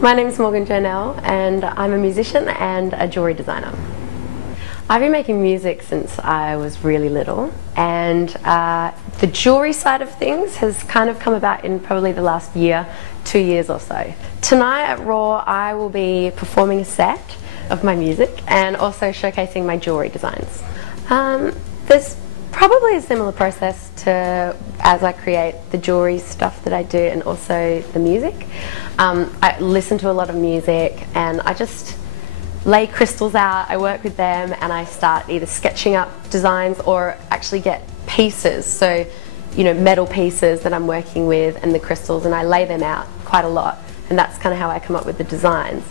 My name is Morgan JOANEL and I'm a musician and a jewellery designer. I've been making music since I was really little, and the jewellery side of things has kind of come about in probably the last year, 2 years or so. Tonight at Raw I will be performing a set of my music and also showcasing my jewellery designs. There's probably a similar process to as I create the jewellery stuff that I do and also the music. I listen to a lot of music and I just lay crystals out, I work with them and I start either sketching up designs or actually get pieces, so you know, metal pieces that I'm working with and the crystals, and I lay them out quite a lot, and that's kind of how I come up with the designs.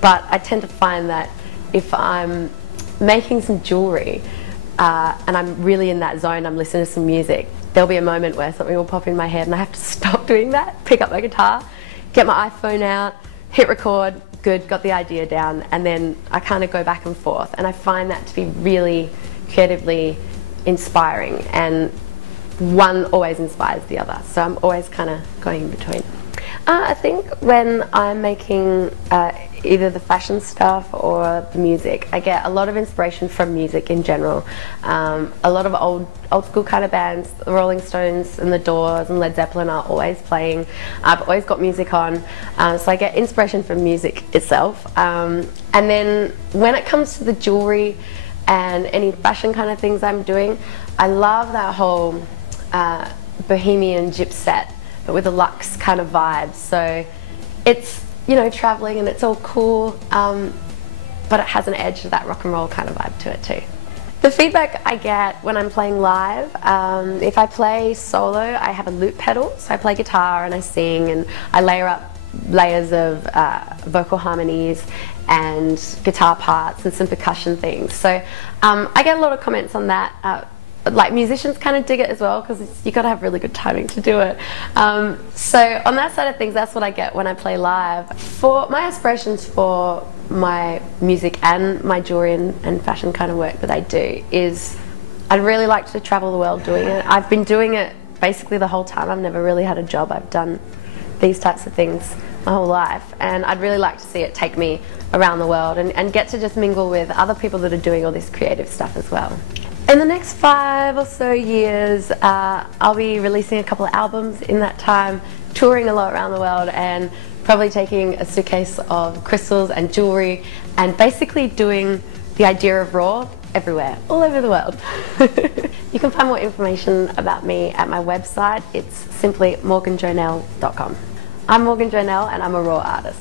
But I tend to find that if I'm making some jewellery and I'm really in that zone, I'm listening to some music, there'll be a moment where something will pop in my head and I have to stop doing that, pick up my guitar, get my iPhone out, hit record, good, got the idea down, and then I kind of go back and forth, and I find that to be really creatively inspiring, and one always inspires the other, so I'm always kind of going in between. I think when I'm making either the fashion stuff or the music, I get a lot of inspiration from music in general. A lot of old school kind of bands, the Rolling Stones and the Doors and Led Zeppelin are always playing. I've always got music on, so I get inspiration from music itself. And then when it comes to the jewellery and any fashion kind of things I'm doing, I love that whole bohemian gyp set, but with a luxe kind of vibe. So it's, you know, travelling and it's all cool, but it has an edge of that rock and roll kind of vibe to it too. The feedback I get when I'm playing live, if I play solo, I have a loop pedal, so I play guitar and I sing and I layer up layers of vocal harmonies and guitar parts and some percussion things. So I get a lot of comments on that. Like, musicians kind of dig it as well, because you got to have really good timing to do it. So on that side of things, that's what I get when I play live. For my aspirations for my music and my jewellery and fashion kind of work that I do is I'd really like to travel the world doing it. I've been doing it basically the whole time. I've never really had a job. I've done these types of things my whole life, and I'd really like to see it take me around the world and get to just mingle with other people that are doing all this creative stuff as well. In the next 5 or so years, I'll be releasing a couple of albums in that time, touring a lot around the world, and probably taking a suitcase of crystals and jewellery and basically doing the idea of Raw everywhere, all over the world. You can find more information about me at my website. It's simply morganjoanel.com. I'm Morgan JOANEL and I'm a Raw artist.